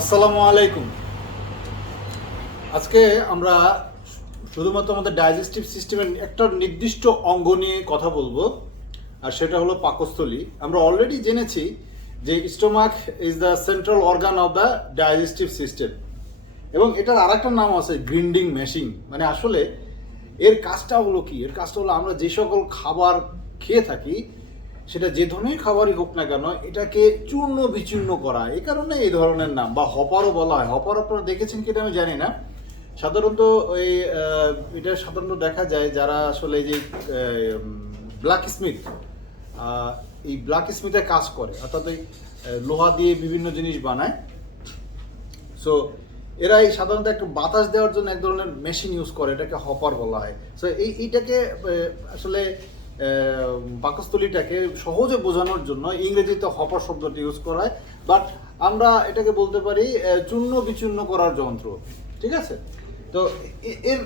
আসসালামু আলাইকুম। আজকে আমরা শুধুমাত্র আমাদের ডাইজেস্টিভ সিস্টেমের একটা নির্দিষ্ট অঙ্গ নিয়ে কথা বলবো, আর সেটা হলো পাকস্থলী। আমরা অলরেডি জেনেছি যে stomach is the central organ of the digestive system, এবং এটার আরেকটা নাম আছে গ্রিন্ডিং মেশিন। মানে আসলে এর কাজটা হলো কি? এর কাজটা হলো আমরা যে সকল খাবার খেয়ে থাকি, সেটা যে ধরনের খাবারই হোক না কেন, এটাকে চূর্ণ বিচূর্ণ করা, এই কারণে এই ধরনের নাম। বা হপারও বলা হয়। হপার আপনারা দেখেছেন কি এটা আমি জানি না। সাধারণত ওই এটা সাধারণত দেখা যায় যারা আসলে যে ব্ল্যাক স্মিথ, এই ব্ল্যাক স্মিথে কাজ করে, অর্থাৎ ওই লোহা দিয়ে বিভিন্ন জিনিস বানায়। সো এরাই সাধারণত একটা বাতাস দেওয়ার জন্য এক ধরনের মেশিন ইউজ করে, এটাকে হপার বলা হয়। সো এইটাকে আসলে পাকস্থলীটাকে সহজে বোঝানোর জন্য ইংরেজিতে হপার শব্দটি ইউজ করা হয়, বাট আমরা এটাকে বলতে পারি চূর্ণ বিচূর্ণ করার যন্ত্র। ঠিক আছে? তো এর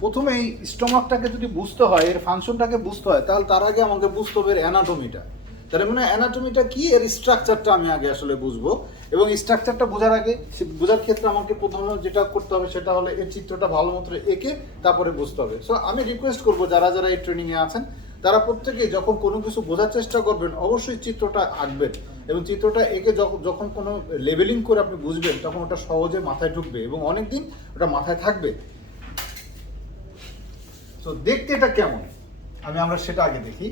প্রথমেই স্টমাকটাকে যদি বুঝতে হয়, এর ফাংশনটাকে বুঝতে হয়, তাহলে তার আগে আমাকে বুঝতে হবে এর অ্যানাটমিটা। তার মানে অ্যানাটমিটা কি, এর স্ট্রাকচারটা আমি আগে আসলে বুঝবো। এবং স্ট্রাকচারটা বোঝার আগে, বোঝার ক্ষেত্রে আমাকে প্রথমে যেটা করতে হবে সেটা হলো এর চিত্রটা ভালো মতো এঁকে তারপরে বুঝতে হবে। সো আমি রিকোয়েস্ট করবো যারা যারা এই ট্রেনিংয়ে আছেন, তারা প্রত্যেকে যখন কোনো কিছু বোঝার চেষ্টা করবেন, অবশ্যই চিত্রটা আঁকবেন। এবং চিত্রটা এঁকে যখন কোনো লেবেলিং করে আপনি বুঝবেন, তখন ওটা সহজে মাথায় ঢুকবে এবং অনেকদিন ওটা মাথায় থাকবে। তো দেখতে এটা কেমন আমরা সেটা আগে দেখি।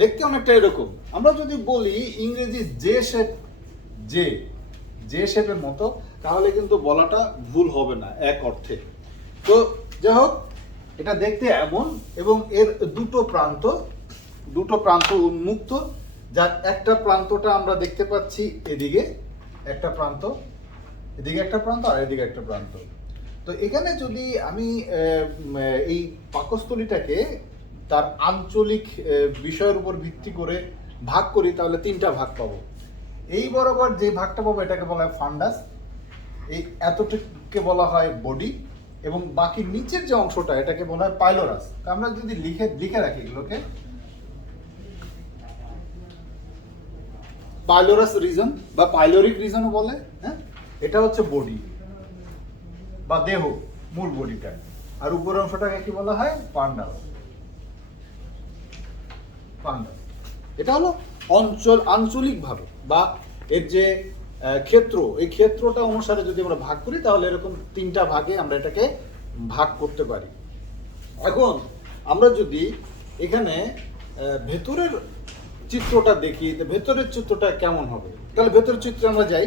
দেখতে অনেকটা এরকম। আমরা যদি বলি ইংরেজি জে শেপ, জে শেপের মতো, তাহলে কিন্তু বলাটা ভুল হবে না এক অর্থে। তো যাই হোক, এটা দেখতে এমন, এবং এর দুটো প্রান্ত উন্মুক্ত, যার একটা প্রান্তটা আমরা দেখতে পাচ্ছি এদিকে একটা প্রান্ত, এদিকে একটা প্রান্ত, আর এদিকে একটা প্রান্ত। তো এখানে যদি আমি এই পাকস্থলীটাকে তার আঞ্চলিক বিষয়ের উপর ভিত্তি করে ভাগ করি, তাহলে তিনটা ভাগ পাবো। এই বরাবর যে ভাগটা পাবো এটাকে বলা হয় ফান্ডাস, এই এতটুকুকে বলা হয় বডি, এবং বাকি নিচের যে অংশটা এটাকে বলা হয় পাইলোরাস। আমরা যদি লিখে রাখি এগুলোকে, পাইলোরাস রিজন বা পাইলোরিক রিজনও বলে। হ্যাঁ, এটা হচ্ছে বডি বা দেহ, মূল বডিটা। আর উপরের অংশটাকে কি বলা হয়? পান্ডাস। এটা হলো আঞ্চলিকভাবে বা এর যে ক্ষেত্র, এই ক্ষেত্রটা অনুসারে যদি আমরা ভাগ করি, তাহলে এরকম তিনটা ভাগে আমরা এটাকে ভাগ করতে পারি। এখন আমরা যদি এখানে ভেতরের চিত্রটা দেখি, ভেতরের চিত্রটা কেমন হবে, তাহলে ভেতরের চিত্রে আমরা যাই।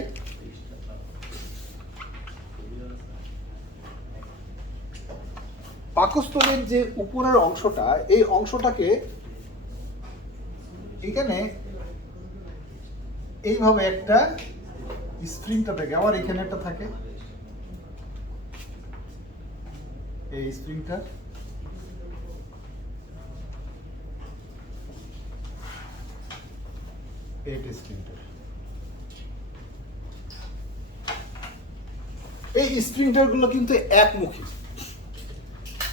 পাকস্থলীর যে উপরের অংশটা, এই অংশটাকে এখানে এইভাবে একটা স্প্রিংটা থাকে, আবার এখানে একটা থাকে, এই স্প্রিংটা, এই স্প্রিংটা, এই স্প্রিংটার গুলো কিন্তু একমুখী।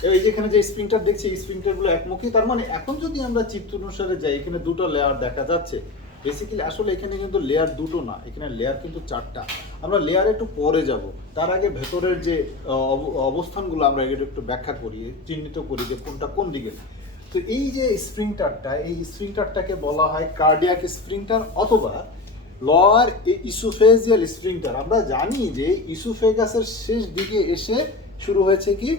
এই যেখানে যে স্প্রিংটার দেখছি, এই স্প্রিংটার গুলো একমুখী। তার মানে এখন যদি আমরা চিত্র অনুসারে যাই, এখানে দুটো লেয়ার দেখা যাচ্ছে। বেসিক্যালি আসলে এখানে কিন্তু লেয়ার দুটো না, এখানে লেয়ার কিন্তু চারটা। আমরা লেয়ারে একটু পরে যাব, তার আগে ভেতরের যে অবস্থানগুলো আমরা একটু ব্যাখ্যা করি, চিহ্নিত করি যে কোনটা কোন দিকে। তো এই যে স্প্রিংটারটা, এই স্প্রিংটারটাকে বলা হয় কার্ডিয়াক স্প্রিংটার অথবা লোয়ার ইসোফেজিয়াল স্প্রিংটার। আমরা জানি যে ইসোফেগাসের শেষ দিকে এসে শুরু হয়েছে কি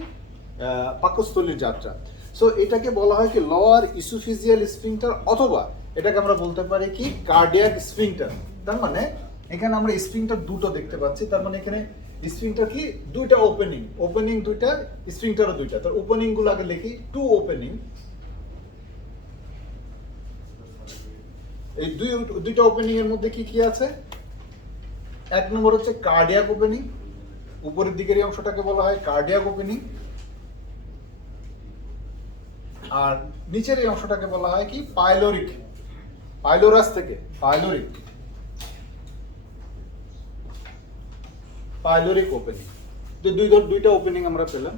পাকস্থলীর যাত্রা। সো এটাকে বলা হয় কি লোয়ার ইসোফেজিয়াল স্ফিংটার, অথবা এটাকে আমরা বলতে পারি কি কার্ডিয়াক স্ফিংটার। তার মানে এখানে আমরা স্ফিংটার দুটো দেখতে পাচ্ছি। তার মানে এখানে স্ফিংটার কি দুইটা ওপেনিং দুইটা, স্ফিংটারও দুইটা। তার ওপেনিং গুলো আগে লিখি, টু ওপেনিং। এই দুইটা ওপেনিং এর মধ্যে কি কি আছে? এক নম্বর হচ্ছে কার্ডিয়াক ওপেনিং, উপরের দিকের এই অংশটাকে বলা হয় কার্ডিয়াক ওপেনিং, আর নিচের এই অংশটাকে বলা হয় কি পাইলোরিক, পাইলোরাস থেকে পাইলোরিক ওপেনিং। দুইটা ওপেনিং আমরা পেলাম।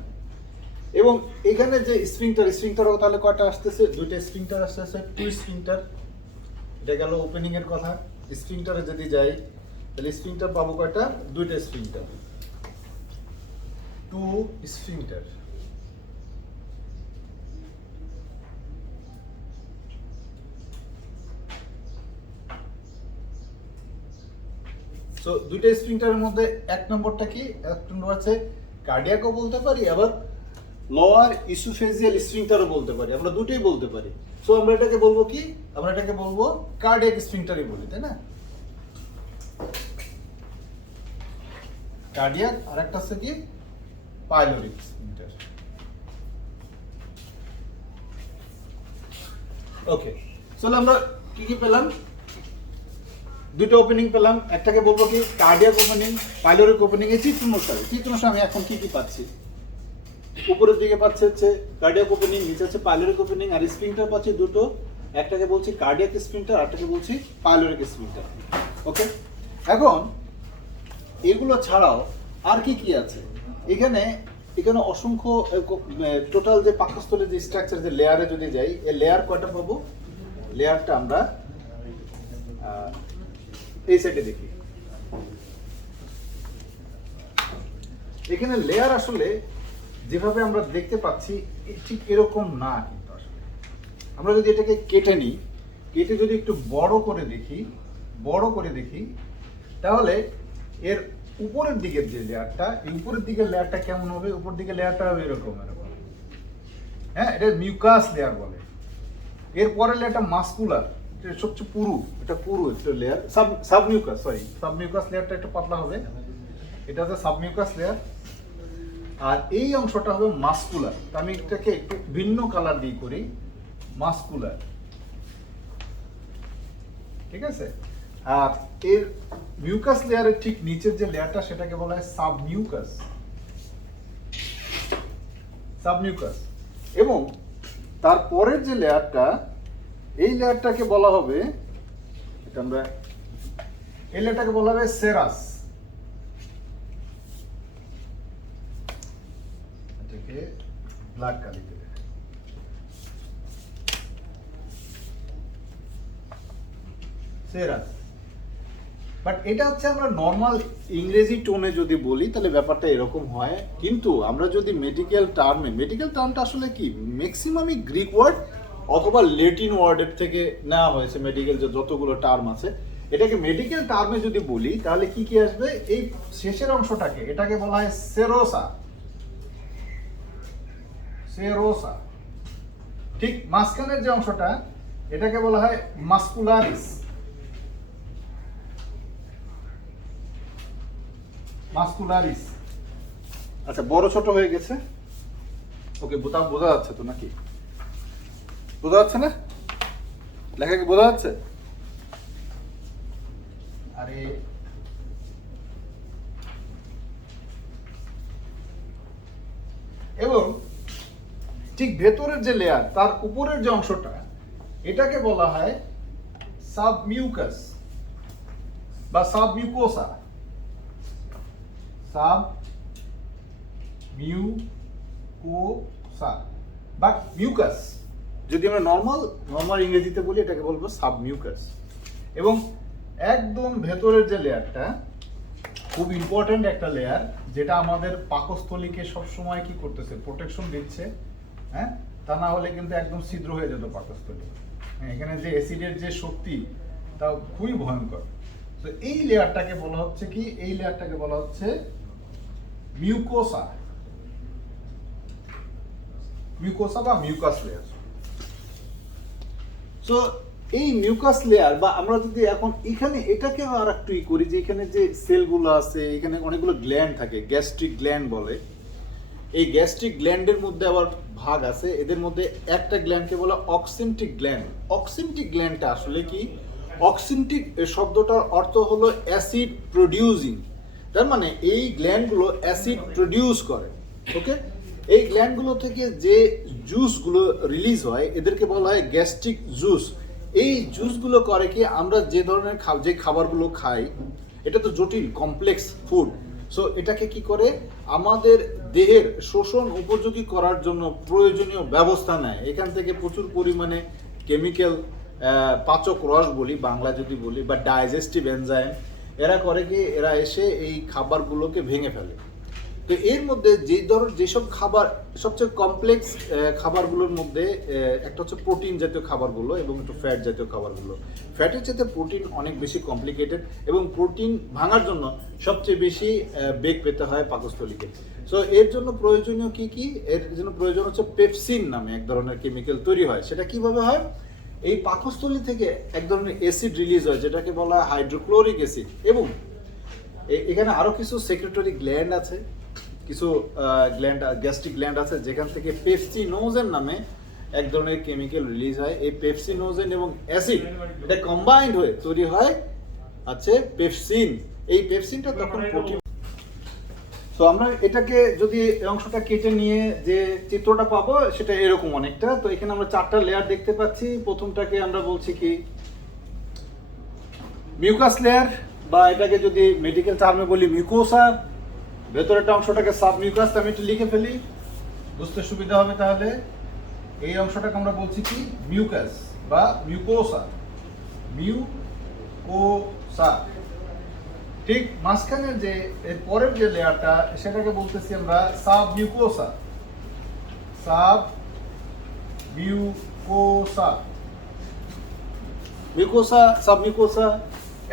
এবং এখানে যে স্প্রিংটারও তাহলে কয়টা আসতেছে, দুইটা স্প্রিংটার আসতেছে, টু স্প্রিংটার। এটা গেল ওপেনিং এর কথা। স্প্রিংটারে যদি যাই তাহলে স্প্রিংটার পাবো কয়টা, দুইটা স্প্রিংটার, টু স্প্রিংটার। সো দুইটা স্প্রিংটারের মধ্যে এক নম্বরটা কি, এক নম্বর আছে কার্ডিয়াকও বলতে পারি, আবার লোয়ার ইসোফেজিয়াল স্ফিংক্টারও বলতে পারি, আমরা দুটোই বলতে পারি। সো আমরা এটাকে বলবো কি, আমরা এটাকে বলবো কার্ডিয়াক স্ফিংক্টারই বলি, তাই না? কার্ডিয়াক, আর একটা আছে কি পাইলোরিক স্ফিংক্টার। ওকে, চলো আমরা কি কি পেলাম, দুটো ওপেনিং পেলাম। একটাকে বলবো কি কার্ডিয়াক ওপেনিং, পাইলোরিক ওপেনিং। এই চিত্রনসারে আমি এখন কি কি পাচ্ছি, উপরের দিকে পাচ্ছে হচ্ছে কার্ডিয়াক ওপেনিং, নিচে আছে পাইলোরিক ওপেনিং, আর স্ফিংক্টার পাচ্ছি দুটো। একটাকে বলছি কার্ডিয়াক স্ফিংক্টার, আরটাকে বলছি পাইলোরিক স্ফিংক্টার। ওকে, এখন এগুলো ছাড়াও আর কি কি আছে এখানে, এখানে অসংখ্য টোটাল যে পাকস্থলীর যে স্ট্রাকচার, যে লেয়ারে যদি যাই, এই লেয়ার কয়টা পাবো, লেয়ারটা আমরা এই সাইডে দেখি। এখানে লেয়ার আসলে যেভাবে আমরা দেখতে পাচ্ছি ঠিক এরকম না, কিন্তু আসলে আমরা যদি এটাকে কেটে নিই, কেটে যদি একটু বড় করে দেখি তাহলে এর উপরের দিকের যে লেয়ারটা, এই উপরের দিকের লেয়ারটা কেমন হবে, উপর দিকের লেয়ারটা হবে এরকম এরকম, হ্যাঁ, এটা মিউকাস লেয়ার বলে। এর পরের লেয়ারটা মাসকুলার, এটা সবচেয়ে পুরু, এটা পুরু একটা লেয়ার, সাবমিউকাস লেয়ারটা একটু পাতলা হবে, এটা হচ্ছে সাবমিউকাস লেয়ার। আর এই অংশটা হবে মাসকুলার, আমি এটাকে একটু ভিন্ন কালার দিয়ে করি, মাসকুলার, ঠিক আছে। আর এর মিউকাস লেয়ারের ঠিক নিচের যে লেয়ারটা সেটাকে বলা হয় সাবমিউকাস। এবং তারপরের যে লেয়ারটা, এই লেয়ারটাকে বলা হবে, এটা আমরা এই লেয়ারটাকে বলা হবে সেরাস। এটাকে ব্ল্যাক কালিতে সেরাস। বাট এটা হচ্ছে আমরা নর্মাল ইংরেজি টোনে যদি বলি তাহলে ব্যাপারটা এরকম হয়, কিন্তু আমরা যদি মেডিকেল টার্মটা আসলে কি ম্যাক্সিমামই গ্রিক ওয়ার্ড অথবা ল্যাটিন ওয়ার্ডের থেকে নেওয়া হয়েছে। মেডিকেল যে যতগুলো টার্ম আছে, এটাকে মেডিকেল টার্মে যদি বলি তাহলে কি কি আসবে, এই শেষের অংশটাকে, এটাকে বলা হয় সেরোসা। ঠিক মাঝখানের যে অংশটা, এটাকে বলা হয় মাসকুলারিস। আচ্ছা, বড় ছোট হয়ে গেছে, ওকে, বোঝা যাচ্ছে তো নাকি, বোঝা যাচ্ছে না, লেখা কি বোঝা যাচ্ছে? আরে এবং ঠিক ভেতরের যে লেয়ার, তার উপরের যে অংশটা, এটাকে বলা হয় সাবমিউকাস বা সাবমিউকোসা। বা মিউকাস, যদি আমরা নর্মাল ইংরেজিতে বলি এটাকে বলবো সাবমিউকাস। এবং একদম ভেতরের যে লেয়ারটা খুব ইম্পর্টেন্ট একটা লেয়ার, যেটা আমাদের পাকস্থলীকে সবসময় কি করতেছে, প্রোটেকশন দিচ্ছে, হ্যাঁ, তা না হলে কিন্তু একদম ছিদ্র হয়ে যেত পাকস্থলী। এখানে যে অ্যাসিডের যে শক্তি, তা খুবই ভয়ঙ্কর। তো এই লেয়ারটাকে বলা হচ্ছে কি, এই লেয়ারটাকে বলা হচ্ছে মিউকোসা বা মিউকাস লেয়ার। সো এই মিউকাস লেয়ার, বা আমরা যদি এখন এখানে এটাকে আর একটু করি, যে এখানে যে সেলগুলো আছে, এখানে অনেকগুলো গ্ল্যান্ড থাকে, গ্যাস্ট্রিক গ্ল্যান্ড বলে। এই গ্যাস্ট্রিক গ্ল্যান্ডের মধ্যে আবার ভাগ আছে, এদের মধ্যে একটা গ্ল্যান্ডকে বলে অক্সেন্ট্রিক গ্ল্যান্ড। অক্সেন্ট্রিক গ্ল্যান্ডটা আসলে কি, অক্সেন্ট্রিক শব্দটার অর্থ হলো অ্যাসিড প্রডিউসিং, তার মানে এই গ্ল্যান্ডগুলো অ্যাসিড প্রডিউস করে। ওকে, এই গ্ল্যান্ডগুলো থেকে যে জুসগুলো রিলিজ হয় এদেরকে বলা হয় গ্যাস্ট্রিক জুস। এই জুসগুলো করে কি, আমরা যে ধরনের যে খাবারগুলো খাই, এটা তো জটিল কমপ্লেক্স ফুড। সো এটাকে কি করে আমাদের দেহের শোষণ উপযোগী করার জন্য প্রয়োজনীয় ব্যবস্থা নেয়। এখান থেকে প্রচুর পরিমাণে কেমিক্যাল, পাচক রস বলি বাংলা যদি বলি, বা ডাইজেস্টিভ এনজাইম, এরা করে কি এরা এসে এই খাবারগুলোকে ভেঙে ফেলে। তো এর মধ্যে যেসব খাবার সবচেয়ে কমপ্লেক্স খাবারগুলোর মধ্যে একটা হচ্ছে প্রোটিন জাতীয় খাবারগুলো এবং একটু ফ্যাট জাতীয় খাবারগুলো। ফ্যাটের চাইতে প্রোটিন অনেক বেশি কমপ্লিকেটেড, এবং প্রোটিন ভাঙার জন্য সবচেয়ে বেশি বেগ পেতে হয় পাকস্থলীকে। সো এর জন্য প্রয়োজনীয় কি এর জন্য প্রয়োজন হচ্ছে পেপসিন নামে এক ধরনের কেমিক্যাল তৈরি হয়। সেটা কিভাবে হয়? এই পাকস্থলী থেকে এক ধরনের অ্যাসিড রিলিজ হয় যেটাকে বলা হয় হাইড্রোক্লোরিক অ্যাসিড, এবং এখানে আরো কিছু সেক্রেটরি গ্ল্যান্ড আছে, কিছু গ্যাস্ট্রিক গ্ল্যান্ড আছে যেখান থেকে পেপসিনোজেন নামে এক ধরনের কেমিক্যাল রিলিজ হয়। এই পেপসিনোজেন এবং অ্যাসিড এটা কম্বাইন্ড হয়ে তৈরি হয় আছে পেপসিন। এই পেপসিনটা তখন প্রোটিন। তো আমরা এটাকে যদি অংশটা কেটে নিয়ে যে চিত্রটা পাবো সেটা এরকম অনেকটা। তো এখানে আমরা 4টা লেয়ার দেখতে পাচ্ছি। প্রথমটাকে আমরা বলছি কি মিউকাস লেয়ার, বা এটাকে যদি মেডিকেল টার্মে বলি মিউকোসা। ভেতরেরটা অংশটাকে সাবমিউকাস, আমি একটু লিখে ফেলি বুঝতে সুবিধা হবে। তাহলে এই অংশটাকে আমরা বলছি কি মিউকাস বা মিউকোসা। মিউকোসা। ঠিক মাঝখানের যে এর পরের যে লেয়ারটা সেটাকে বলতেছি আমরা সাবমিউকোসা। Submucosa, mucosa, submucosa.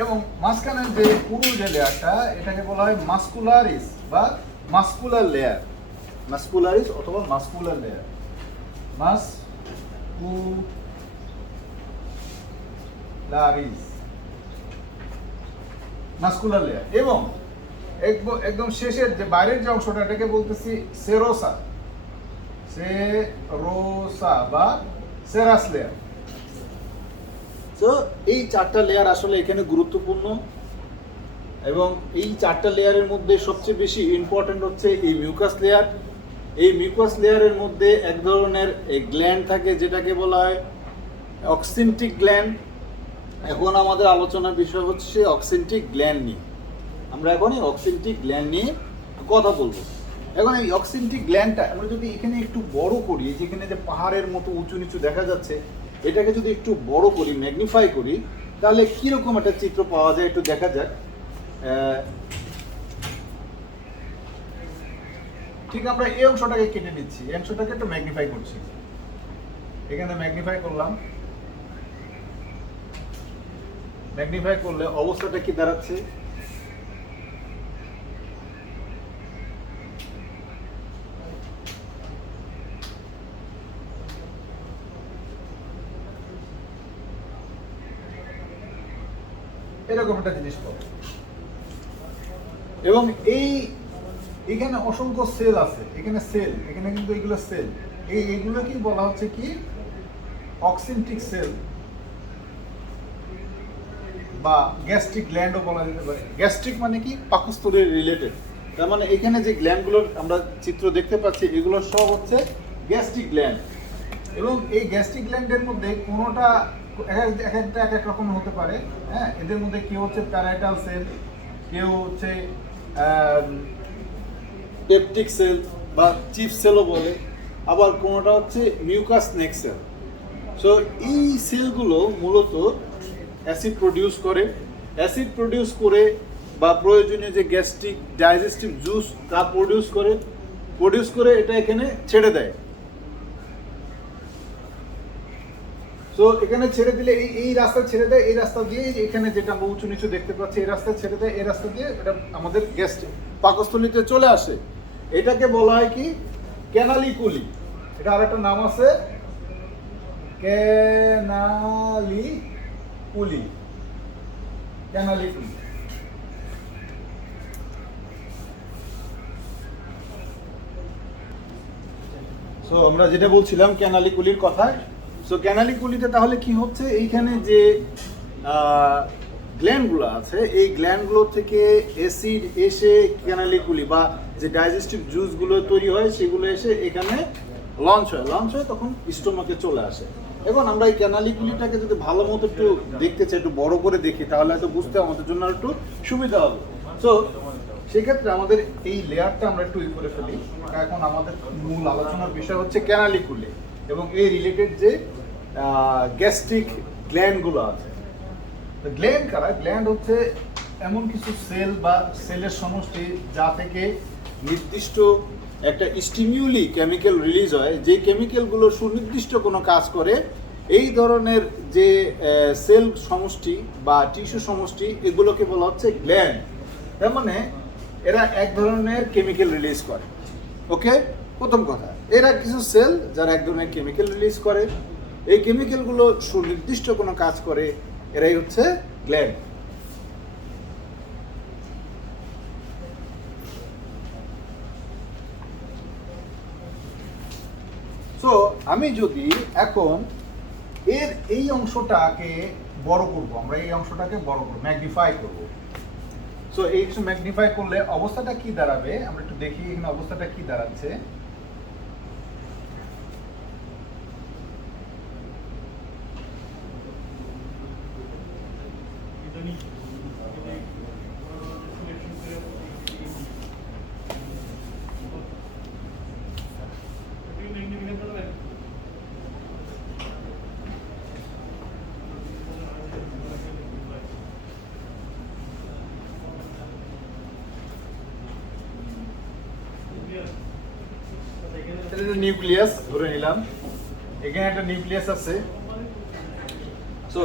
এবং মাঝখানের যে পুরো যে লেয়ারটা এটাকে বলা হয় মাস্কুলারিস বা মাস্কুলার লেয়ার। মাস্কুলারিস অথবা মাস্কুলার লেয়ার, মাস্কুলার লেয়ার। এবং একদম শেষের যে বাইরের যে অংশটা এটাকে বলতেছি সেরোসা। সেরোসা বা সেরাস লেয়ার। তো এই 4টা লেয়ার আসলে এখানে গুরুত্বপূর্ণ, এবং এই 4টা লেয়ারের মধ্যে সবচেয়ে বেশি ইম্পর্টেন্ট হচ্ছে এই মিউকাস লেয়ার। এই মিউকাস লেয়ারের মধ্যে এক ধরনের গ্ল্যান্ড থাকে যেটাকে বলা হয় অক্সিনটিক গ্ল্যান্ড। এখন আমাদের আলোচনার বিষয় হচ্ছে অক্সিনটিক গ্ল্যান্ড নিয়ে। আমরা এখন এই অক্সিনটিক গ্ল্যান্ড নিয়ে কথা বলবো। এখন এই অক্সিনটিক গ্ল্যান্ডটা আমরা যদি এখানে একটু বড় করি, যেখানে যে পাহাড়ের মতো উঁচু নিচু দেখা যাচ্ছে, এটাকে যদি একটু বড় করি, ম্যাগনিফাই করি, তাহলে কিরকম একটা চিত্র পাওয়া যায় একটু দেখা যাক। ঠিক আমরা এই অংশটাকে কেটে নিচ্ছি, এই অংশটাকে একটু ম্যাগনিফাই করছি। এখানে ম্যাগনিফাই করলাম। ম্যাগনিফাই করলে অবস্থাটা কি দাঁড়াচ্ছে? এরকম একটা জিনিস পাবো। এবং এখানে অসংখ্য সেল আছে, এখানে সেল, এখানে কিন্তু এগুলো সেল। এইগুলো কি বলা হচ্ছে কি অক্সিনটিক সেল বা গ্যাস্ট্রিক গ্ল্যান্ডও বলা যেতে পারে। গ্যাস্ট্রিক মানে কি পাকস্থলীর রিলেটেড। তার মানে এখানে যে গ্ল্যান্ডগুলোর আমরা চিত্র দেখতে পাচ্ছি এগুলো সব হচ্ছে গ্যাস্ট্রিক গ্ল্যান্ড। এবং এই গ্যাস্ট্রিক গ্ল্যান্ডের মধ্যে কোনোটা এক এক রকম হতে পারে। হ্যাঁ, এদের মধ্যে কেউ হচ্ছে প্যারাইটাল সেল, কেউ হচ্ছে পেপটিক সেল বা চিফ সেলও বলে, আবার কোনোটা হচ্ছে মিউকাস নেক সেল। সো এই সেলগুলো মূলত অ্যাসিড প্রডিউস করে বা প্রয়োজনীয় যে গ্যাস্ট্রিক ডাইজেস্টিভ জুস তা প্রডিউস করে এটা এখানে ছেড়ে দেয়। তো এখানে ছেড়ে দিলে এই রাস্তা ছেড়ে দেয়, এই রাস্তা দিয়ে এখানে যেটা আমরা উঁচু নিচু দেখতে পাচ্ছি এই রাস্তা ছেড়ে দেয়, এই রাস্তা দিয়ে এটা আমাদের গ্যাস্ট্রিক পাকস্থলীতে চলে আসে। এটাকে বলা হয় কি ক্যানালিকুলি। এটা আর একটা নাম আছে ক্যানালিকুলি। সো আমরা যেটা বলছিলাম ক্যানালিকুলির কথা। সো ক্যানালিকুলিতে তাহলে কি হচ্ছে, এইখানে যে গ্ল্যান্ডগুলো আছে এই গ্ল্যান্ডগুলো থেকে অ্যাসিড এসে ক্যানালিকুলি বা যে ডাইজেস্টিভ জুসগুলো তৈরি হয় সেগুলো এসে এখানে লঞ্চ হয় তখন স্টোমাকে চলে আসে। এখন আমরা এই ক্যানালিকুলিটাকে যদি ভালো মতো একটু দেখতে চাই, একটু বড় করে দেখি, তাহলে হয়তো বুঝতে আমাদের জন্য একটু সুবিধা হবে। সো সেক্ষেত্রে আমাদের এই লেয়ারটা আমরা একটু করে ফেলি। এখন আমাদের মূল আলোচনার বিষয় হচ্ছে ক্যানালিকুলে এবং এই রিলেটেড যে গ্যাস্ট্রিক গ্ল্যান্ডগুলো আছে। গ্ল্যান্ড কারা? গ্ল্যান্ড হচ্ছে এমন কিছু সেল বা সেলের সমষ্টি যা থেকে নির্দিষ্ট একটা স্টিমিউলি কেমিক্যাল রিলিজ হয়, যে কেমিক্যালগুলো সুনির্দিষ্ট কোনো কাজ করে। এই ধরনের যে সেল সমষ্টি বা টিস্যু সমষ্টি এগুলোকে বলা হচ্ছে গ্ল্যান্ড। তার মানে এরা এক ধরনের কেমিক্যাল রিলিজ করে। ওকে, প্রথম কথা, এরা কিছু সেল যারা এক ধরনের কেমিক্যাল রিলিজ করে, এই কেমিক্যালগুলো সুনির্দিষ্ট কোনো কাজ করে, এরাই হচ্ছে গ্ল্যান্ড। সো আমি যদি এখন এর এই অংশটাকে বড় করব, আমরা এই অংশটাকে বড় করব, ম্যাগনিফাই করব। সো এই ম্যাগনিফাই করলে অবস্থাটা কি দাঁড়াবে আমরা একটু দেখি এখানে অবস্থাটা কি দাঁড়াচ্ছে। নিউক্লিয়াস ধরে নিলাম, এখানে একটা নিউক্লিয়াস আছে। সো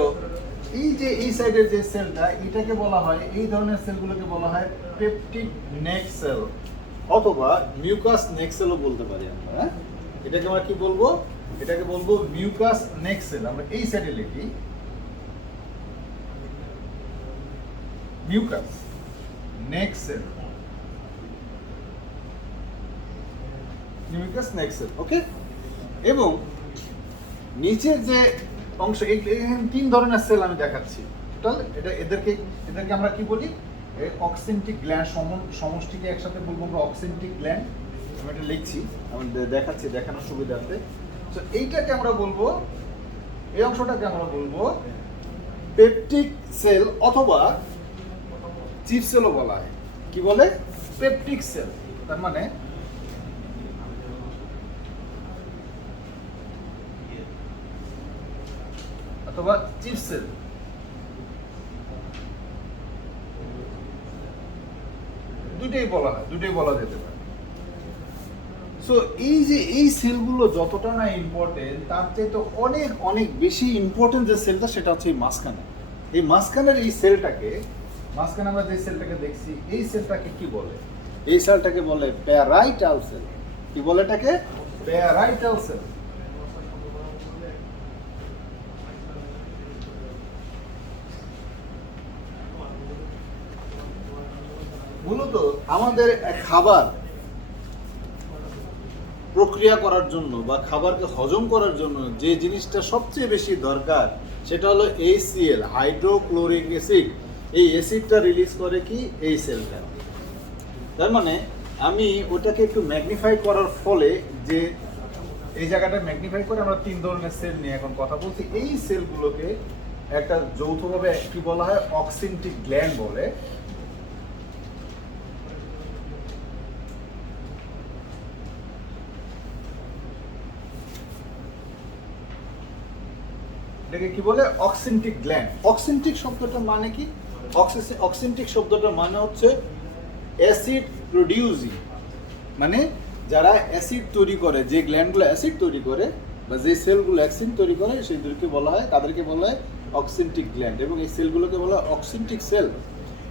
এই যে এই সাইডের যে সেলটা, এটাকে বলা হয়, এই ধরনের সেলগুলোকে বলা হয় পেপটিক নেক সেল অথবা মিউকাস নেক সেলও বলতে পারি আমরা। হ্যাঁ, এটাকে আমরা কি বলবো? এটাকে বলবো মিউকাস নেক সেল। আমরা এই সাইডে লিখি মিউকাস নেক সেল, মিউকাস নেক সেল। ওকে, এবং নিচের যে অংশ, এখানে তিন ধরনের সেল আমি দেখাচ্ছি টোটাল। এদেরকে আমরা কি বলি? অক্সেন্টিক গ্ল্যান্ড সমষ্টিকে একসাথে বলবো আমরা অক্সেন্টিক গ্ল্যান্ড। আমি এটা লিখছি, আমি দেখাচ্ছি দেখানোর সুবিধার্থে। তো এইটাকে আমরা বলবো, এই অংশটাকে আমরা বলবো পেপটিক সেল অথবা চিফ সেলও বলা হয়। কি বলে? Peptic cell. তার মানে অথবা চিফ সেল। দুইটাই বলা হয়, দুইটাই বলা যেতে পারে। সো এই যে এই সেলগুলো যতটা না ইম্পর্টেন্ট, তার চাইতে অনেক অনেক বেশি ইম্পর্টেন্ট যে সেলটা, সেটা হচ্ছে এই মাঝখানে। এই মাঝখানের এই সেলটাকে, মাঝখানে আমরা যে সেলটাকে দেখছি, এই সেলটাকে কি বলে? এই সেলটাকে বলে প্যারাইটাল সেল। কি বলে এটাকে? Parietal sell. মূলত আমাদের খাবার প্রক্রিয়া করার জন্য বা খাবারকে হজম করার জন্য যে জিনিসটা সবচেয়ে বেশি দরকার, সেটা হলো HCl, হাইড্রোক্লোরিক অ্যাসিড। এই অ্যাসিডটা রিলিজ করে কি? এই সেলটা। তার মানে আমি ওটাকে একটু ম্যাগনিফাই করার ফলে, যে এই জায়গাটা ম্যাগনিফাই করে আমরা তিন ধরনের সেল নিয়ে এখন কথা বলছি। এই সেলগুলোকে একটা যৌথভাবে কি বলা হয়? অক্সিনটিক গ্ল্যান্ড বলে। এটাকে কি বলে? অক্সিনটিক গ্ল্যান্ড। অক্সিনটিক শব্দটার মানে কি? অক্সিনটিক শব্দটার মানে হচ্ছে অ্যাসিড প্রডিউসিং, মানে যারা অ্যাসিড তৈরি করে, যে গ্ল্যান্ডগুলো অ্যাসিড তৈরি করে বা যে সেলগুলো অ্যাসিড তৈরি করে, সেইগুলোকে বলা হয়, তাদেরকে বলা হয় অক্সিনটিক গ্ল্যান্ড। এবং এই সেলগুলোকে বলা হয় অক্সিনটিক সেল।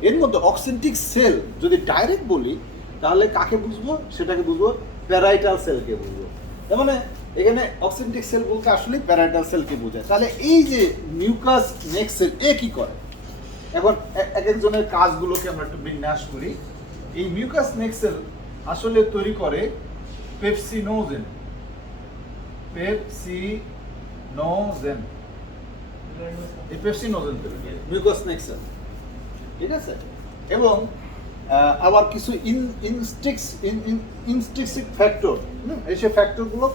এর মধ্যে অক্সিনটিক সেল যদি ডাইরেক্ট বলি, তাহলে কাকে বুঝবো? সেটাকে বুঝবো প্যারাইটাল সেলকে বুঝবো। তার মানে এখানে অক্সিনটিক সেল বলতে আসলে প্যারাইটাল সেলকে বোঝায়। তাহলে এই যে মিউকাস নেক সেল, এ কি করে? এখন এক একজনের কাজগুলোকে আমরা একটু বিন্যাস করি। এই মিউকাস নেক সেল আসলে তৈরি করে পেপসিনোজেন। পেপসিনোজেন, এই পেপসিনোজেন তৈরি করে মিউকাস নেক সেল। ঠিক আছে? এবং আবার কিছু ইনস্ট্রিক্সিক ফ্যাক্টর, এই সে ফ্যাক্টরগুলো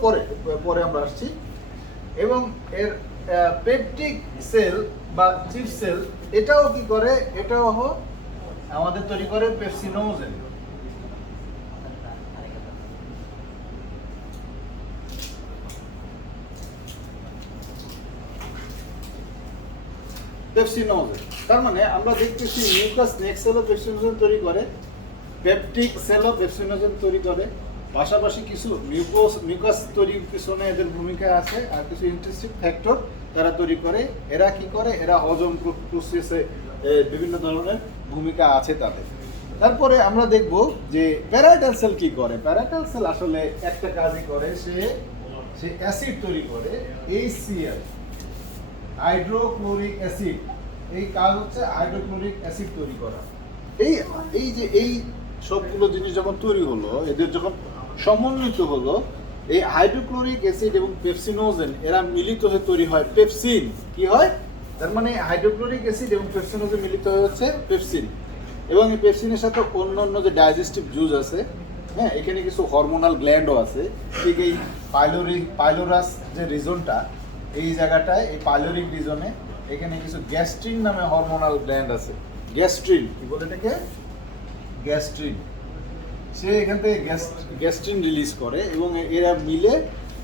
পরে আমরা আসছি। এবং এর পেপটিক সেল বা চিফ সেল, এটাও কি করে? এটাও আমাদের তৈরি করে পেপসিনোজেন। পেপসিনোজেন। তার মানে আমরা দেখতেছি মিউকাস নেক্সট সেলও পেপসিনোজেন তৈরি করে, পেপটিক সেলও পেপসিনোজেন তৈরি করে, পাশাপাশি কিছু মিউকাস তৈরির পিছনে এদের ভূমিকা আছে, আর কিছু ইন্ট্রিনসিক ফ্যাক্টর তারা তৈরি করে। এরা কি করে, এরা হজম প্রসেসে বিভিন্ন ধরনের ভূমিকা আছে তাদের। তারপরে আমরা দেখব যে প্যারাইটাল সেল কি করে। প্যারাইটাল সেল আসলে একটা কাজই করে, সে অ্যাসিড তৈরি করে, HCl হাইড্রোক্লোরিক অ্যাসিড। এই কাজ হচ্ছে হাইড্রোক্লোরিক অ্যাসিড তৈরি করা। এই সবগুলো জিনিস যখন তৈরি হলো, এদের যখন সমন্বিত হলো, এই হাইড্রোক্লোরিক অ্যাসিড এবং পেপসিনোজেন এরা মিলিত হয়ে তৈরি হয় পেপসিন। কি হয়, তার মানে হাইড্রোক্লোরিক অ্যাসিড এবং পেপসিনোজেন মিলিত হয়ে হচ্ছে পেপসিন। এবং এই পেপসিনের সাথে অন্য যে ডাইজেস্টিভ জুস আছে, হ্যাঁ, এখানে কিছু হরমোনাল গ্ল্যান্ডও আছে। ঠিক এই পাইলোরাস যে রিজনটা, এই জায়গাটায়, এই পাইলোরিক রিজনে এখানে কিছু গ্যাস্ট্রিন নামে হরমোনাল গ্ল্যান্ড আছে। গ্যাস্ট্রিন কি বলে এটাকে, গ্যাস্ট্রিন। সে এখান থেকে গ্যাস্ট্রিন রিলিজ করে এবং এরা মিলে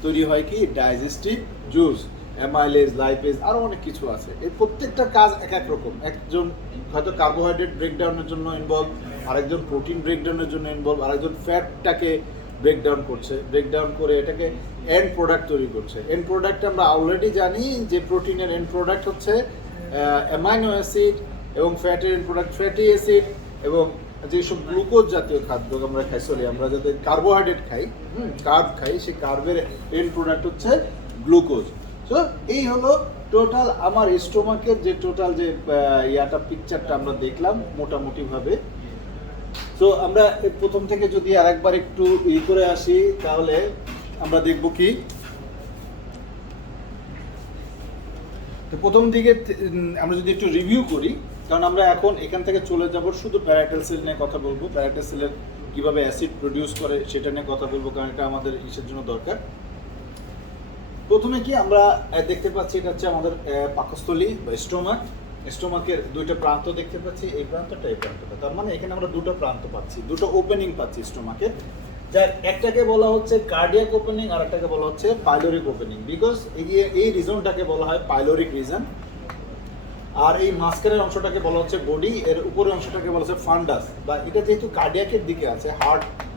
তৈরি হয় কি ডাইজেস্টিভ জুস, অ্যামাইলেজ, লাইপেজ, আরও অনেক কিছু আছে। এর প্রত্যেকটা কাজ এক এক রকম। একজন হয়তো কার্বোহাইড্রেট ব্রেকডাউনের জন্য ইনভলভ, আরেকজন প্রোটিন ব্রেকডাউনের জন্য ইনভলভ, আরেকজন ফ্যাটটাকে ব্রেকডাউন করছে, ব্রেকডাউন করে এটাকে এন্ড প্রোডাক্ট তৈরি করছে। এন্ড প্রোডাক্ট আমরা অলরেডি জানি যে প্রোটিনের এন্ড প্রোডাক্ট হচ্ছে অ্যামাইনো অ্যাসিড, এবং ফ্যাটের এন্ড প্রোডাক্ট ফ্যাটি অ্যাসিড, এবং যেসব গ্লুকোজ জাতীয় খাদ্য আমরা খাই, আমরা যাতে কার্বোহাইড্রেট খাই, কার্ব খাই, সেই কার্বের এন্ড প্রোডাক্ট হচ্ছে গ্লুকোজ। সো এই হলো টোটাল আমার স্টোমাকের যে টোটাল যে পিকচারটা আমরা দেখলাম মোটামুটিভাবে। তো আমরা প্রথম থেকে যদি আরেকবার একটু করে আসি, তাহলে আমরা দেখব কি, তো প্রথম দিকে আমরা যদি একটু রিভিউ করি, কারণ আমরা এখন এখান থেকে চলে যাব শুধু প্যারাইটাল সেল নিয়ে কথা বলবো, প্যারাইটাল সেলের কীভাবে অ্যাসিড প্রডিউস করে সেটা নিয়ে কথা বলবো, কারণ এটা আমাদের ইসের জন্য দরকার। প্রথমে কি আমরা দেখতে পাচ্ছি, এটা হচ্ছে আমাদের পাকস্থলী বা স্টোমাক। স্টোমাকের দুইটা প্রান্ত দেখতে পাচ্ছি, এই প্রান্তটা, এই প্রান্তটা। তার মানে এখানে আমরা দুটো প্রান্ত পাচ্ছি, দুটো ওপেনিং পাচ্ছি স্টোমাকের, যার একটাকে বলা হচ্ছে কার্ডিয়াক ওপেনিং, আর একটাকে বলা হচ্ছে পাইলোরিক ওপেনিং। বিকজ এই রিজনটাকে বলা হয় পাইলোরিক রিজন, আর এই মাঝখানের অংশটাকে বলা হচ্ছে বডি, এর উপরের অংশটাকে বলা হচ্ছে ফান্ডাস। বা এটা যেহেতু কার্ডিয়াকের দিকে আছে,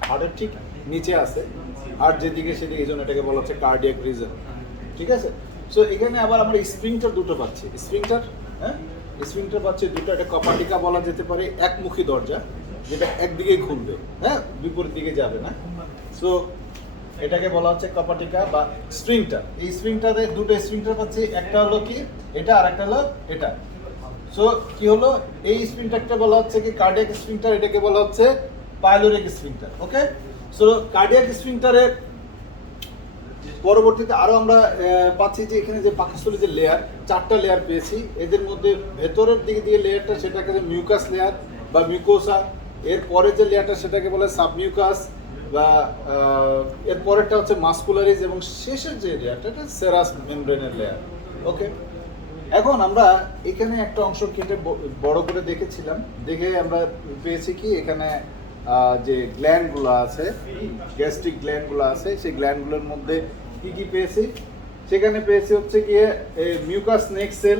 হার্টের ঠিক নিচে আছে, হার্ট যেদিকে সেদিকে, এই জন্য এটাকে বলা হচ্ছে কার্ডিয়াক রিজন। ঠিক আছে। সো এখানে আবার আমরা স্প্রিংটার দুটো পাচ্ছি, স্প্রিংটার পাচ্ছি দুটো। এটা কপাটিকা বলা যেতে পারে, একমুখী দরজা, যেটা একদিকেই খুলবে, হ্যাঁ, বিপরীত দিকে যাবে না। সো এটাকে বলা হচ্ছে কপাটিকা বা স্প্রিংটার। এই স্প্রিংটারে দুটো স্প্রিংটার পাচ্ছি, একটা হলো কি এটা, আর একটা হলো এটা। সো কি হলো, এই স্প্রিংটারটা বলা হচ্ছে কি কার্ডিয়াক স্প্রিংটার, এটাকে বলা হচ্ছে পাইলোরিক স্প্রিংটার। ওকে। সো কার্ডিয়াক স্প্রিংটারের পরবর্তীতে আরো আমরা পাচ্ছি যে এখানে যে পাকস্থলী যে লেয়ার, চারটা লেয়ার পেয়েছি। এদের মধ্যে ভেতরের দিকে দিয়ে লেয়ারটা, সেটাকে মিউকাস লেয়ার বা মিউকোসা। এর পরে যে লেয়ারটা সেটাকে বলে সাবমিউকাস, বা এর পরেরটা হচ্ছে মাসকুলারিজ, এবং শেষের যে লেয়ারটা এটা সেরাস মেমব্রেনের লেয়ার। ওকে। এখন আমরা এখানে একটা অংশ কেটে বড় করে দেখেছিলাম, দেখে আমরা পেয়েছি কি এখানে যে গ্ল্যান্ডগুলো আছে, গ্যাস্ট্রিক গ্ল্যান্ডগুলো আছে, সেই গ্ল্যান্ডগুলোর মধ্যে কি কি পেয়েছি, সেখানে পেয়েছি হচ্ছে কি মিউকাস নেক সেল,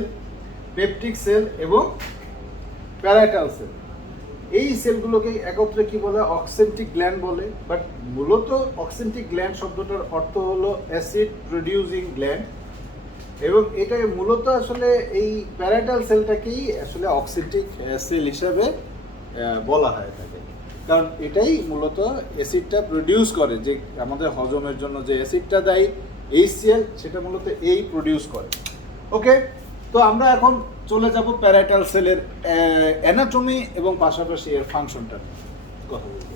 পেপটিক সেল এবং প্যারাইটাল সেল। এই সেলগুলোকে একত্রে কি বলে, অক্সেন্টিক গ্ল্যান্ড বলে। বাট মূলত অক্সেন্টিক গ্ল্যান্ড শব্দটার অর্থ হলো অ্যাসিড প্রডিউসিং গ্ল্যান্ড, এবং এটাকে মূলত আসলে এই প্যারাইটাল সেলটাকেই আসলে অক্সেন্টিক সেল হিসাবে বলা হয় থাকে, কারণ এটাই মূলত অ্যাসিডটা প্রডিউস করে, যে আমাদের হজমের জন্য যে অ্যাসিডটা দেয় HCl, সেটা মূলত এই প্রডিউস করে। ওকে। তো আমরা এখন চলে যাব প্যারাইটাল সেলের অ্যানাটমি এবং পাশাপাশি এর ফাংশনটা কথা বলবো।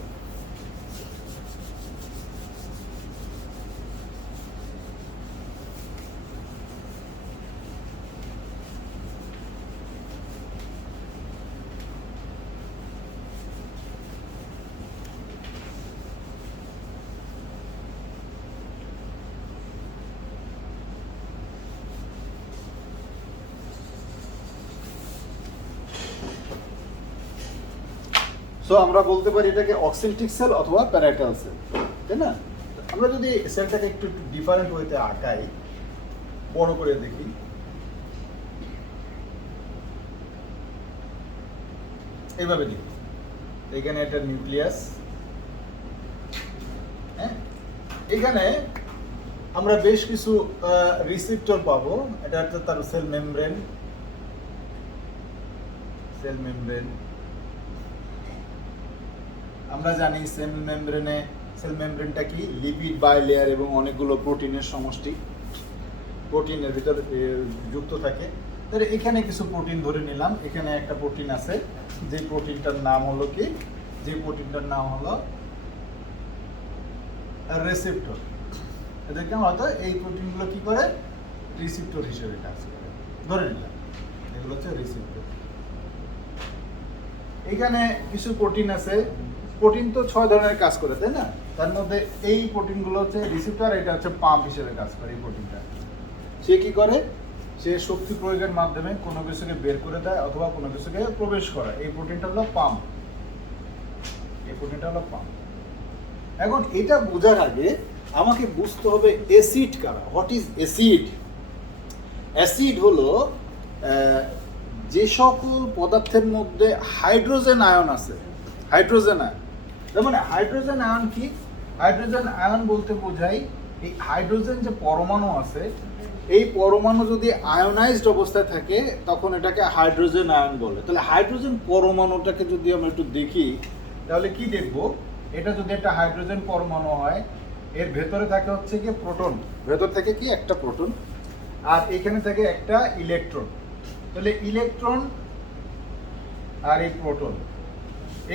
সো আমরা বলতে পারি এটাকে অক্সেন্টিক সেল অথবা প্যারাইটাল সেল, তাই না? আমরা যদি সেলটাকে একটু ডিফারেন্ট ওয়েতে আঁকাই, বড় করে দেখি, এইভাবে লিখব। এখানে এটা নিউক্লিয়াস, হ্যাঁ, এখানে আমরা বেশ কিছু রিসেপ্টর পাবো। এটা হচ্ছে তার সেল মেমব্রেন, সেল মেমব্রেন। আমরা জানি সেল মেমব্রেনটা কি, লিপিড বাইলেয়ার এবং অনেকগুলো প্রোটিনের সমষ্টি, প্রোটিনের ভিতর যুক্ত থাকে। তাহলে এখানে কিছু প্রোটিন ধরে নিলাম, এখানে একটা প্রোটিন আছে, যে প্রোটিনটার নাম হলো কি, যে প্রোটিনটার নাম হলো রিসেপ্টর। এদেরকে হয়তো এই প্রোটিনগুলো কি করে, রিসেপ্টর হিসেবে কাজ করে, ধরে নিলাম এগুলো হচ্ছে রিসেপ্টর। এখানে কিছু প্রোটিন আছে, প্রোটিন তো 6 ধরনের কাজ করে, তাই না? তার মধ্যে এই প্রোটিনগুলো হচ্ছে রিসেপ্টর, এটা হচ্ছে পাম্প হিসেবে কাজ করে। এই প্রোটিনটা সে কি করে, সে শক্তি প্রয়োগের মাধ্যমে কোনো কিছুকে বের করে দেয় অথবা কোনো কিছুকে প্রবেশ করায়। এই প্রোটিনটা হলো পাম্প, এই প্রোটিনটা হলো পাম্প। এখন এটা বোঝার আগে আমাকে বুঝতে হবে অ্যাসিড কারা। What is acid? অ্যাসিড হলো যে সকল পদার্থের মধ্যে হাইড্রোজেন আয়ন আছে। হাইড্রোজেন আয়ন, তার মানে হাইড্রোজেন আয়ন কি? হাইড্রোজেন আয়ন বলতে বোঝাই এই হাইড্রোজেন যে পরমাণু আছে, এই পরমাণু যদি আয়োনাইজড অবস্থায় থাকে তখন এটাকে হাইড্রোজেন আয়ন বলে। তাহলে হাইড্রোজেন পরমাণুটাকে যদি আমরা একটু দেখি তাহলে কি দেখব, এটা যদি একটা হাইড্রোজেন পরমাণু হয়, এর ভেতরে থাকে হচ্ছে কি প্রোটন, ভেতর থেকে কি একটা প্রোটন, আর এখানে থাকে একটা ইলেকট্রন। তাহলে ইলেকট্রন আর এই প্রোটন,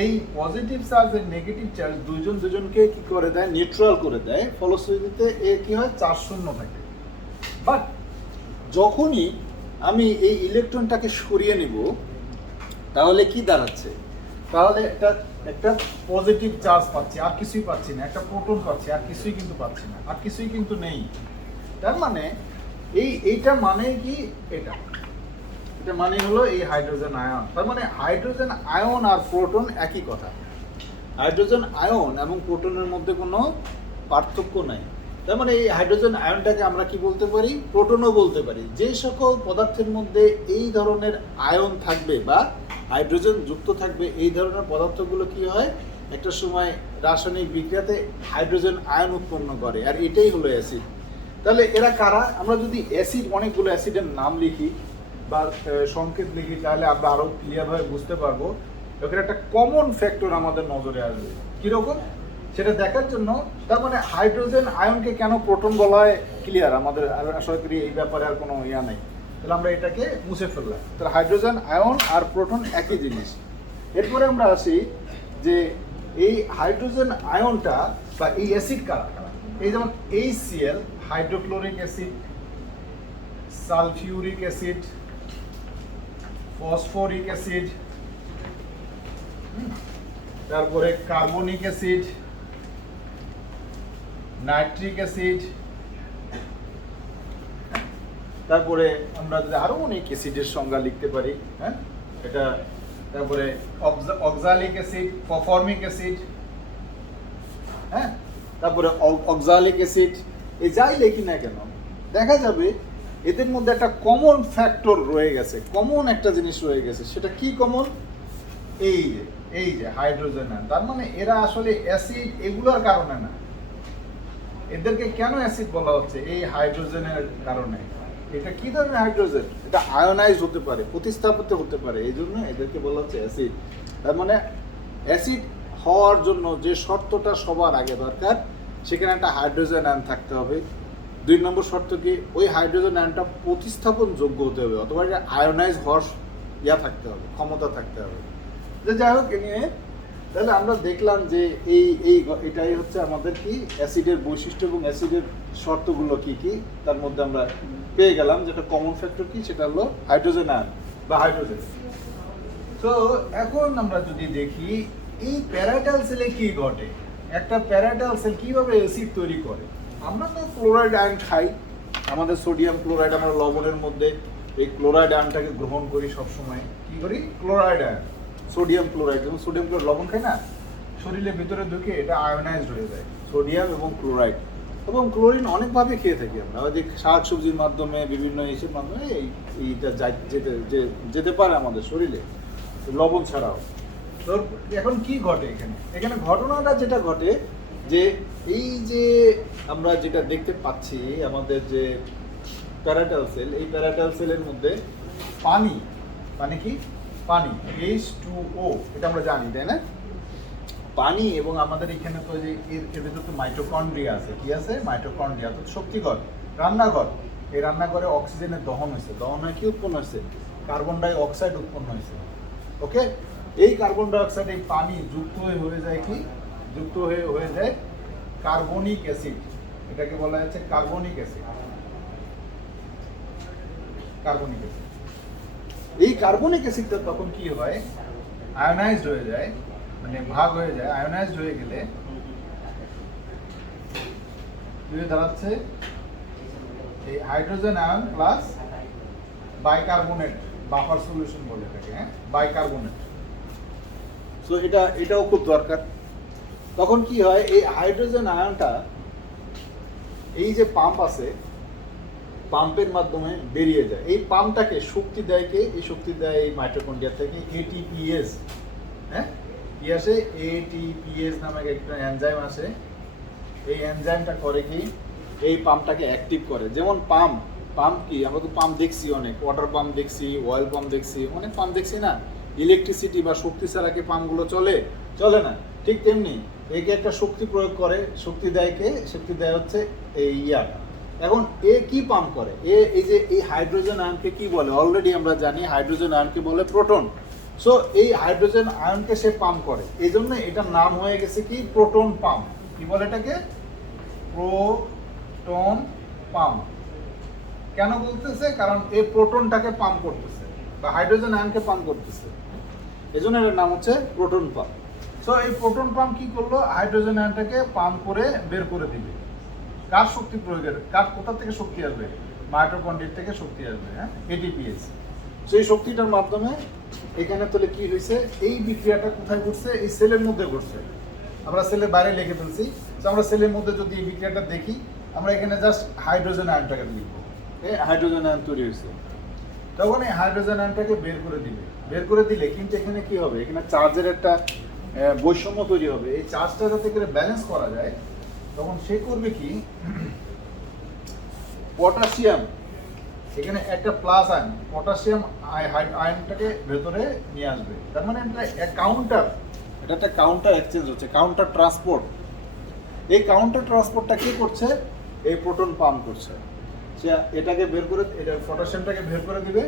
এই পজিটিভ চার্জ আর নেগেটিভ চার্জ দুজনকে কি করে দেয়, নিউট্রাল করে দেয়। ফলশ্রুতিতে এ কি হয়, চার্জ শূন্য থাকে। বাট যখনই আমি এই ইলেকট্রনটাকে সরিয়ে নিব তাহলে কি দাঁড়াচ্ছে, তাহলে একটা পজিটিভ চার্জ পাচ্ছি, আর কিছুই পাচ্ছি না। একটা প্রোটন পাচ্ছি, আর কিছুই কিন্তু পাচ্ছি না, আর কিছুই কিন্তু নেই। তার মানে এইটা মানে কি, এটা মানে হলো এই হাইড্রোজেন আয়ন। তার মানে হাইড্রোজেন আয়ন আর প্রোটন একই কথা। হাইড্রোজেন আয়ন এবং প্রোটনের মধ্যে কোনো পার্থক্য নাই। তার মানে এই হাইড্রোজেন আয়নটাকে আমরা কি বলতে পারি, প্রোটনও বলতে পারি। যে সকল পদার্থের মধ্যে এই ধরনের আয়ন থাকবে বা হাইড্রোজেন যুক্ত থাকবে, এই ধরনের পদার্থগুলো কি হয়, একটা সময় রাসায়নিক বিক্রিয়াতে হাইড্রোজেন আয়ন উৎপন্ন করে, আর এটাই হলো অ্যাসিড। তাহলে এরা কারা? আমরা যদি অ্যাসিড, অনেকগুলো অ্যাসিডের নাম লিখি বা সংকেত লিখি তাহলে আমরা আরো ক্লিয়ারভাবে বুঝতে পারবো। এখানে একটা কমন ফ্যাক্টর আমাদের নজরে আসবে, কিরকম সেটা দেখার জন্য। তার মানে হাইড্রোজেন আয়নকে কেন প্রোটন বলা হয় ক্লিয়ার, আমাদের আশা করি এই ব্যাপারে আর কোনো ইয়া নেই। তাহলে আমরা এটাকে মুছে ফেললাম। তাহলে হাইড্রোজেন আয়ন আর প্রোটন একই জিনিস। এরপরে আমরা আসি যে এই হাইড্রোজেন আয়নটা বা এই অ্যাসিড কারা কারা। এই যেমন HCl, hydrochloric acid, sulphuric acid, phosphoric acid, তারপরে কার্বনিক অ্যাসিড, নাইট্রিক অ্যাসিড, তারপরে আমরা যদি আরো অনেক অ্যাসিডের সংজ্ঞা লিখতে পারি, হ্যাঁ, এটা তারপরে অক্সালিক অ্যাসিড, ফরমিক অ্যাসিড, হ্যাঁ, তারপরে অক্সালিক অ্যাসিড। এই যাই লিখি না কেন দেখা যাবে এদের মধ্যে একটা কমন ফ্যাক্টর রয়ে গেছে, কমন একটা জিনিস রয়ে গেছে। সেটা কি কমন? এই যে হাইড্রোজেন আয়ন। তার মানে এরা আসলে অ্যাসিড এগুলোর কারণে না। এদেরকে কেন অ্যাসিড বলা হচ্ছে? এই হাইড্রোজেনের কারণে। এটা কি ধরনের হাইড্রোজেন? এটা আয়োনাইজ হতে পারে, প্রতিস্থাপিত হতে পারে, এই জন্য এদেরকে বলা হচ্ছে অ্যাসিড। তার মানে অ্যাসিড হওয়ার জন্য যে শর্তটা সবার আগে দরকার, সেখানে একটা হাইড্রোজেন আয়ন থাকতে হবে। 2 নম্বর শর্ত কি, ওই হাইড্রোজেন আয়নটা প্রতিস্থাপন যোগ্য হতে হবে, অথবা এটা আয়োনাইজ হওয়ার ইয়া থাকতে হবে, ক্ষমতা থাকতে হবে। যে যাই হোক, এ নিয়ে তাহলে আমরা দেখলাম যে এটাই হচ্ছে আমাদের কি অ্যাসিডের বৈশিষ্ট্য এবং অ্যাসিডের শর্তগুলো কি কি, তার মধ্যে আমরা পেয়ে গেলাম যেটা কমন ফ্যাক্টর কি, সেটা হলো হাইড্রোজেন আয়ন বা হাইড্রোজেন। তো এখন আমরা যদি দেখি এই প্যারাটাল সেলে কি ঘটে, একটা প্যারাটাল সেল কিভাবে অ্যাসিড তৈরি করে। আমরা তো ক্লোরাইড আয়ন খাই, আমাদের সোডিয়াম ক্লোরাইড, আমরা লবণের মধ্যে এই ক্লোরাইড আয়নটাকে গ্রহণ করি সবসময়। কি করি? Chloride ion, sodium chloride. এবং সোডিয়াম ক্লোরাইড লবণ খাই না, শরীরের ভিতরে ঢুকে এটা আয়োনাইজড হয়ে যায়, সোডিয়াম এবং ক্লোরাইড। এবং ক্লোরিন অনেকভাবে খেয়ে থাকি আমরা, আমাদের শাক সবজির মাধ্যমে, বিভিন্ন ইসের মাধ্যমে এইটা যেতে পারে আমাদের শরীরে, লবণ ছাড়াও। তোর এখন কি ঘটে এখানে? এখানে ঘটনাটা যেটা ঘটে যে এই যে আমরা যেটা দেখতে পাচ্ছি আমাদের যে প্যারাটাল সেল, এই প্যারাটাল সেলের মধ্যে পানি, মানে কি পানি H2O, এটা আমরা জানি তাই না? পানি এবং আমাদের এখানে তো যে এর ভেতরে তো মাইটোকন্ড্রিয়া আছে। কি আছে? মাইটোকন্ড্রিয়া, তো শক্তিঘর, রান্নাঘর। এই রান্নাঘরে অক্সিজেনের দহন হয়েছে। দহন হয়ে কি উৎপন্ন হয়েছে? কার্বন ডাই অক্সাইড উৎপন্ন হয়েছে। ওকে, এই কার্বন ডাই অক্সাইড এই পানি যুক্ত হয়ে যায় কি? যুক্ত হয়ে যায় কার্বনিক অ্যাসিড। এটাকে বলা হচ্ছে কার্বনিক অ্যাসিড। কার্বনিক অ্যাসিড, এই কার্বনিক অ্যাসিডটা তখন কি হয়? আয়োনাইজড হয়ে যায়, মানে ভাগ হয়ে যায়। আয়োনাইজড হয়ে গেলে দাঁড়াচ্ছে এই hydrogen ion plus bicarbonate, buffer solution বলে এটাকে, হ্যাঁ, বাইকার্বনেট। সো এটাও খুব দরকার। তখন কি হয়? এই হাইড্রোজেন আয়নটা এই যে পাম্প আছে, পাম্পের মাধ্যমে বেরিয়ে যায়। এই পাম্পটাকে শক্তি দেয় কে? এই শক্তি দেয় এই মাইটোকন্ড্রিয়া থেকে এটিপিএস। হ্যাঁ, কি আসে? এটিপিএস নামে একটা এনজাইম আসে। এই এনজাইমটা করে কি? এই পাম্পটাকে অ্যাক্টিভ করে। যেমন পাম্প কি, আমরা তো পাম্প দেখছি অনেক, ওয়াটার পাম্প দেখছি, অয়েল পাম্প দেখছি, অনেক পাম্প দেখছি না? ইলেকট্রিসিটি বা শক্তি ছাড়া কি পাম্পগুলো চলে না? ঠিক তেমনি একে একটা শক্তি প্রয়োগ করে। শক্তি দেয় কে? শক্তি দেয় হচ্ছে এই ইয়াটা। এখন এ কি পাম্প করে? এই যে এই হাইড্রোজেন আয়নকে কি বলে? অলরেডি আমরা জানি হাইড্রোজেন আয়নকে বলে প্রোটন। সো এই হাইড্রোজেন আয়নকে সে পাম্প করে, এই জন্য এটার নাম হয়ে গেছে কি? Proton pump. কি বলে এটাকে? Proton pump. কেন বলতেছে? কারণ এই প্রোটনটাকে পাম্প করতেছে বা হাইড্রোজেন আয়নকে পাম্প করতেছে, এই জন্য এটার নাম হচ্ছে প্রোটন পাম্প। সো এই প্রোটন পাম্প কি করলো? হাইড্রোজেন আয়নটাকে পাম্প করে বের করে দিবে। কার শক্তি প্রয়োগের? কোথা থেকে শক্তি আসবে? মাইটোকন্ড্রিয়া থেকে শক্তি আসবে, হ্যাঁ, এটিপিএস। সেই শক্তিটার মাধ্যমে এখানে তাহলে কি হয়েছে? এই বিক্রিয়াটা কোথায় ঘটছে? এই সেলের মধ্যে ঘটছে। আমরা সেলের বাইরে লিখে ফেলছি। তো আমরা সেলের মধ্যে যদি এই বিক্রিয়াটা দেখি, আমরা এখানে জাস্ট হাইড্রোজেন আয়নটাকে লিখবো। হাইড্রোজেন আয়ন তৈরি হয়েছে, তখন এই হাইড্রোজেন আয়নটাকে বের করে দিবে। বের করে দিলে কিন্তু এখানে কি হবে? এখানে চার্জের একটা বৈষম্য তৈরি হবে। এই চার্জটা যাতে করে ব্যালেন্স করা যায়, তখন সে করবে কি? পটাশিয়াম, এখানে একটা প্লাস আয়ন, পটাশিয়াম আয়নটাকে ভেতরে নিয়ে আসবে। তার মানে এটা একটা কাউন্টার এক্সচেঞ্জ হচ্ছে, কাউন্টার ট্রান্সপোর্ট। এই কাউন্টার ট্রান্সপোর্টটা কি করছে? এই প্রোটন পাম্প করছে। সে এটাকে বের করে, এটা পটাশিয়ামটাকে বের করে দিবে,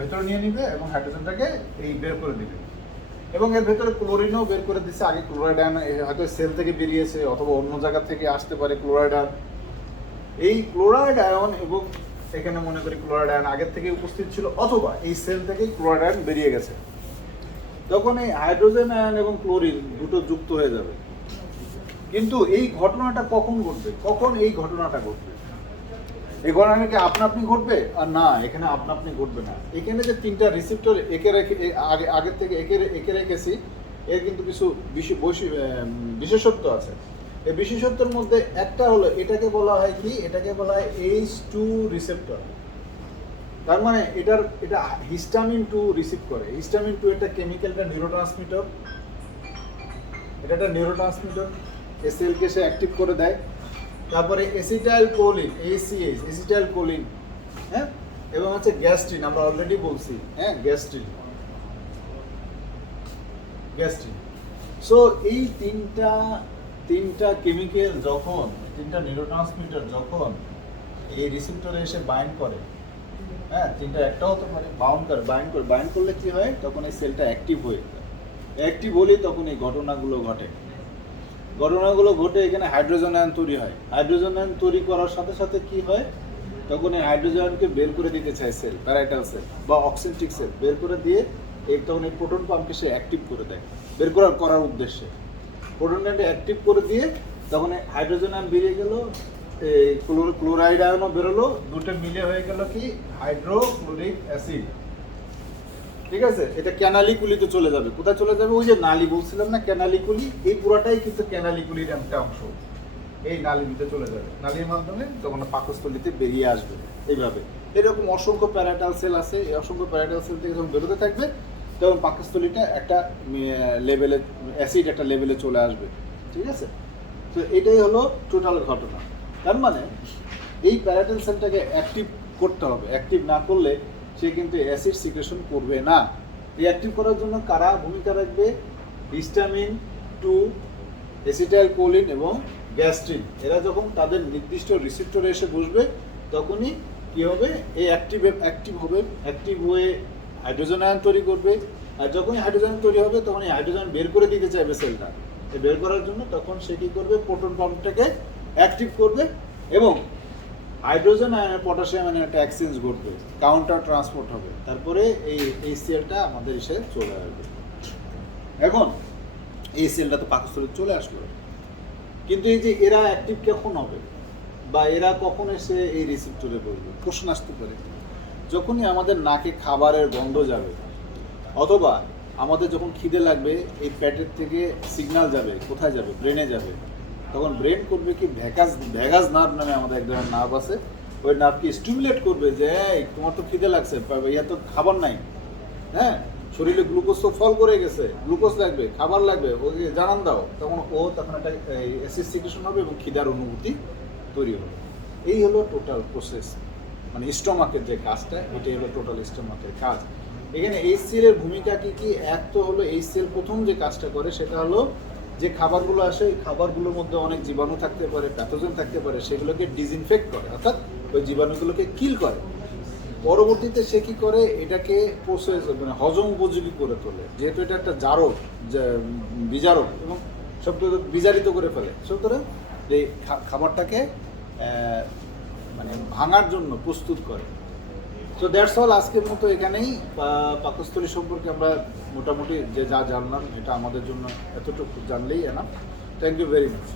ভেতরে নিয়ে নিবে, এবং হাইড্রোজেনটাকে এই বের করে দিবে। এবং এর ভেতরে ক্লোরিনও বের করে দিচ্ছে। আগে ক্লোরাইড আয়ন হয়তো সেল থেকে বেরিয়েছে, অথবা অন্য জায়গা থেকে আসতে পারে ক্লোরাইড আয়ন। এই ক্লোরাইড আয়ন, এবং এখানে মনে করি ক্লোরাইড আয়ন আগের থেকে উপস্থিত ছিল, অথবা এই সেল থেকে ক্লোরাইড আয়ন বেরিয়ে গেছে। তখন এই হাইড্রোজেন আয়ন এবং ক্লোরিন দুটো যুক্ত হয়ে যাবে। কিন্তু এই ঘটনাটা কখন ঘটবে? কখন এই ঘটনাটা ঘটবে? এই ঘটনাটা কি আপনা আপনি ঘটবে? আর না, এখানে আপনা আপনি ঘটবে না। এখানে যে তিনটা রিসেপ্টর আগের থেকে একে রেখেছি, এর কিন্তু কিছু বিশেষত্ব আছে। এই বিশেষত্বের মধ্যে একটা হলো, এটাকে বলা হয় কি? এটাকে বলা হয় H2 রিসেপ্টর। তার মানে এটা হিস্টামিন 2 রিসিভ করে। হিস্টামিন 2 একটা কেমিক্যালটা নিউরোট্রান্সমিটার। এটা একটা নিউরোট্রান্সমিটার। এই সেলকে সে অ্যাক্টিভ করে দেয়। তারপরে acetylcholine, ACH, acetylcholine, হ্যাঁ, এবং হচ্ছে গ্যাস্ট্রিন, আমরা অলরেডি বলছি, হ্যাঁ, গ্যাস্ট্রিন। সো এই তিনটা কেমিক্যাল যখন, তিনটা নিউরোট্রান্সমিটার যখন এই রিসেপ্টরে এসে বাইন্ড করে, হ্যাঁ, তিনটা একটা হতে পারে, বাইন্ড করলে কি হয়? তখন এই সেলটা অ্যাক্টিভ হয়ে যায়। অ্যাক্টিভ হলে তখন এই ঘটনাগুলো ঘটে। এখানে হাইড্রোজেন আয়ন তৈরি হয়। হাইড্রোজেন আয়ন তৈরি করার সাথে সাথে কি হয়? তখন এই হাইড্রোজেন আয়নকে বের করে দিতে চায় সেল, প্যারাইটাল সেল বা অক্সেন্ট্রিক সেল। বের করে দিয়ে তখন এই প্রোটন পাম্পকে সে অ্যাক্টিভ করে দেয় বের করার উদ্দেশ্যে। প্রোটনটাকে অ্যাক্টিভ করে দিয়ে তখন এই হাইড্রোজেন আয়ন বেরিয়ে গেল, এই ক্লোরাইড আয়নও বেরোলো, দুটো মিলে হয়ে গেল কি? Hydrochloric acid. ঠিক আছে, এটা ক্যানালিকুলিতে চলে যাবে। কোথায় চলে যাবে? ওই যে নালী বলছিলাম না, ক্যানালিকুলি, এই পুরাটাই কিন্তু ক্যানালিকুলির একটা অংশ। এই নালীতে চলে যাবে, নালীর মাধ্যমে তখন পাকস্থলীতে বেরিয়ে আসবে। এইভাবে এরকম অসংখ্য প্যারাটাল সেল আছে। এই অসংখ্য প্যারাটাল সেল থেকে যখন বেরোতে থাকবে, তখন পাকস্থলীটা একটা লেভেলে অ্যাসিড একটা লেভেলে চলে আসবে, ঠিক আছে? তো এটাই হলো টোটাল ঘটনা। তার মানে এই প্যারাটাল সেলটাকে অ্যাক্টিভ করতে হবে, অ্যাক্টিভ না করলে সে কিন্তু অ্যাসিড সিক্রেশন করবে না। এই অ্যাক্টিভ করার জন্য কারা ভূমিকা রাখবে? হিস্টামিন 2, অ্যাসিটাইল কোলিন এবং গ্যাস্ট্রিন। এরা যখন তাদের নির্দিষ্ট রিসেপ্টরে এসে বসবে তখনই কি হবে? এই অ্যাক্টিভ হয়ে হাইড্রোজেন আয়ন তৈরি করবে। আর যখনই হাইড্রোজেন তৈরি হবে তখন এই হাইড্রোজেন বের করে দিতে চাইবে সেলটা। এই বের করার জন্য তখন সে কি করবে? প্রোটন পাম্পটাকে অ্যাক্টিভ করবে এবং হাইড্রোজেন আয়নের পটাশিয়াম আয়নের একটা এক্সচেঞ্জ ঘটবে, কাউন্টার ট্রান্সপোর্ট হবে, তারপরে এই সেলটা আমাদের এসে চলে আসবে। এখন এই সেলটা তো পাকস্থলীতে চলে আসলো, কিন্তু এই যে এরা অ্যাক্টিভ কখন হবে বা এরা কখন এসে এই রিসেপ্টরে বসবে? প্রশ্ন আসতে পারে। যখনই আমাদের নাকে খাবারের গন্ধ যাবে অথবা আমাদের যখন খিদে লাগবে, এই প্যাটের থেকে সিগন্যাল যাবে, কোথায় যাবে? ব্রেনে যাবে। তখন ব্রেন করবে কি? ভ্যাগাস নার্ভ নামে আমাদের এক ধরনের নার্ভ আছে, ওই নার্ভকে স্টিমুলেট করবে যে এই তোমার তো খিদে লাগছে, ইয়া তো খাবার নাই, হ্যাঁ শরীরে গ্লুকোজ তো ফল করে গেছে, গ্লুকোজ লাগবে, খাবার লাগবে, ওকে জানান দাও। তখন একটা অ্যাসিড সিক্রেশন হবে এবং খিদার অনুভূতি তৈরি হবে। এই হলো টোটাল প্রসেস, মানে স্টমাকের যে কাজটা, এটাই হলো টোটাল স্টমাকের কাজ। এখানে এই সেলের ভূমিকা কি কি? এক তো হলো এই সেল প্রথম যে কাজটা করে সেটা হলো যে খাবারগুলো আসে, এই খাবারগুলোর মধ্যে অনেক জীবাণু থাকতে পারে, প্যাথোজেন থাকতে পারে, সেগুলোকে ডিসইনফেক্ট করে, অর্থাৎ ওই জীবাণুগুলোকে কিল করে। পরবর্তীতে সে কি করে? এটাকে প্রসেস মানে হজম উপযোগী করে তোলে, যেহেতু এটা একটা জারক, বিজারক এবং সব বিজারিত করে ফেলে, সুতরাং এই খাবারটাকে মানে ভাঙার জন্য প্রস্তুত করে। সো দ্যাটস অল, আজকের মতো এখানেই পাকস্থলী সম্পর্কে আমরা মোটামুটি যে যা জানলাম এটা আমাদের জন্য এতটুকু জানলেই enough. Thank you very much.